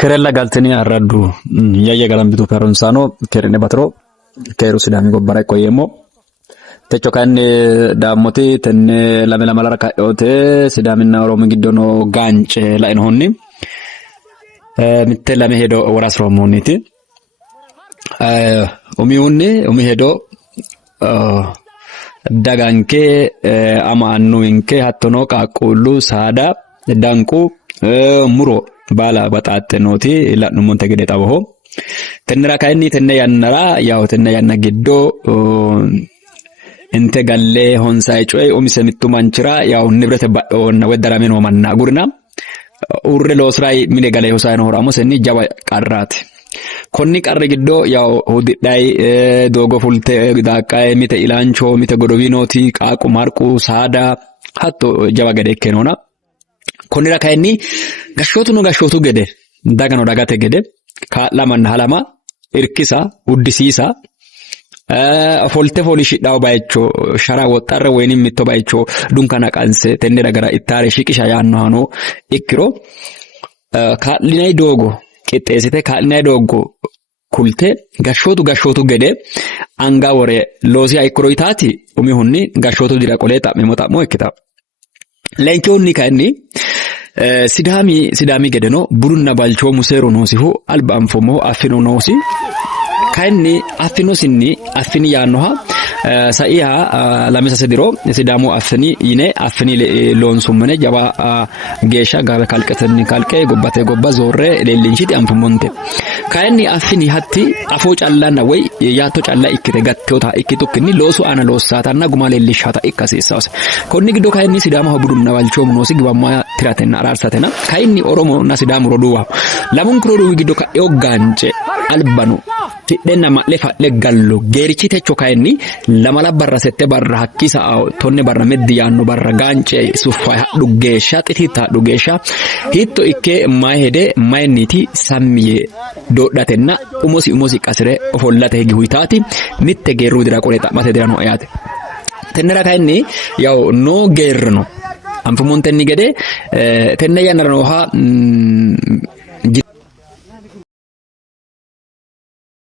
Kerella galtini arraddu yayya galambitu peronsano kerene batro keru sidami gobbara koyemo techo kanne daamoti tenne lamela malara kayote sidaminna oromo giddono gance la enhonni mitte lame hedo woras romoniti umi hedo daganke ama annuinke hattono qaaqullu saada danku muro bala batatte noti la'numonte gede xawoho tennera kayni tenne yannara yaw tenne yanna giddo inte galle honsay coy umise mittu manchira yaw nibrete badonna wedarame no manna gurna urre losray mine gale hosayno horamo senni jaba qarrati konni qarre giddo yaw hudidhay dogo fulte daqay mite ilancho mite godowinoti qaaqu marqu saada hatto jaba gede kenona konnira kayni gashotu gede dagano dagate gede kaalaman halama irkisa uddisiisa folte folishidhaw baycho shara woxarre weni mitto baycho dunkana qanse tenne dagara ittare shiqisha yaanno hano ikkiro kaalinay dogo qixxeesite kaalinay dogo kulte gashotu gede anga wore loosi ikkiro itati umihunni gashotu dira qole xa'memo ikkita lenkonni kayni sidami gedeno burunna balcho musero nosihu alba anfomo affino nosi kayni affino sinni affini yaannoha saiha lamesa sediro sidamu affini yine affini loonsumene jaba geesha gabe kalqetenni kalqe gobbate gobba zorre leelinchiti anfomonte kayni affini hatti afo callanna way yaatto calla ikkite gattota ikkitukkinni loosu ana loosatanna guma leelishata ikkasiisas konni giddo kayni sidamu burunna balcho nosi gibamma tiratenna ararsatena kayni oromo na sidamu roduwa lamun krodu giddo ka gance albanu tiddenna malle fadle gallo geerichi techo kayni lamala barra sette barra hakkisa tonne barra meddi yaanno barra gance suffa haddu geesha xitita haddu geesha hitto ikke mahede mayniti sammiye dodhatenna umosi qasire ofollate hegi huytati mitte geeru dira qole xamate dirano ayate tennera kayni yaw no geerno anfumontenni gede tenne yanarano ha